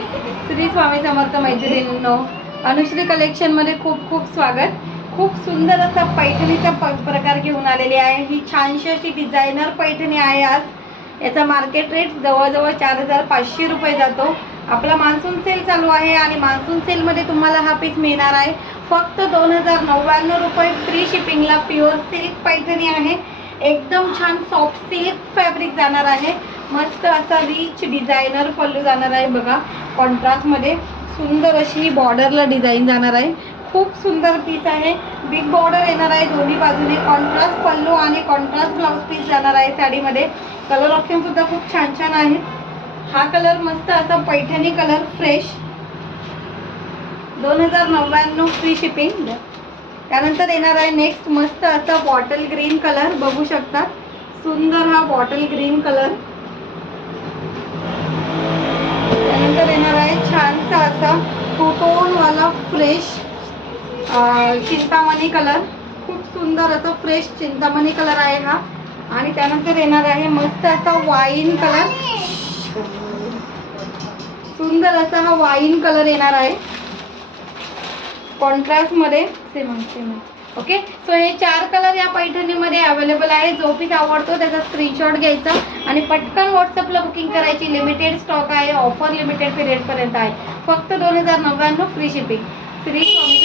श्री स्वामी समर्थ मैत्रिणींनो, अनुश्री कलेक्शन मध्ये खूप खूप स्वागत। खूप सुंदर असा पैठणीचा प्रकार घेऊन आलेली आहे। ही छानशी अशी डिझायनर पैठणी आहे। आज याचा मार्केट रेट जवळजवळ 4500 रुपये जातो। आपला मान्सून सेल चालू आहे आणि मान्सून सेल मध्ये तुम्हाला हा पीस मिळणार आहे फक्त 2099 रुपये फ्री शिपिंगला। प्युअर सिल्क पैठणी आहे, एकदम छान सॉफ्ट सिल्क फॅब्रिक जाणार आहे। मस्त असा रिच डिझायनर पल्लू जाणार आहे बघा। कॉन्ट्रास्ट मध्ये सुंदर अशी बॉर्डरला डिझाइन जाणार आहे। खूप सुंदर पीस आहे। बिग बॉर्डर येणार आहे दोन्ही बाजूने। कॉन्ट्रास्ट पल्लू आणि कॉन्ट्रास्ट ब्लाउज पीस जाणार आहे साडीमध्ये। कलर ऑप्शन सुद्धा खूप छान छान आहेत। हा कलर मस्त असा Paithani colour fresh 2099 free shipping. त्यानंतर येणार आहे नेक्स्ट मस्त असा बॉटल ग्रीन कलर, बघू शकता सुंदर हा बॉटल ग्रीन कलर। त्यानंतर येणार आहे छानसा असा टू टोन वाला फ्रेश चिंतामणी कलर, खूप सुंदर असा फ्रेश चिंतामणी कलर आहे हा। आणि त्यानंतर येणार आहे मस्त असा वाईन कलर, सुंदर असा हा वाईन कलर येणार आहे कॉन्ट्रास्ट मध्ये। Same okay. सो हे 4 कलर या पैठणीमध्ये अवेलेबल आहे। जो पीस आवडतो त्याचा स्क्रीनशॉट घ्यायचा आणि पटकन व्हॉट्सअपला बुकिंग करायची। लिमिटेड स्टॉक आहे, ऑफर लिमिटेड पिरियड पर्यंत आहे। फक्त 2099 फ्री शिपिंग। श्री स्वामी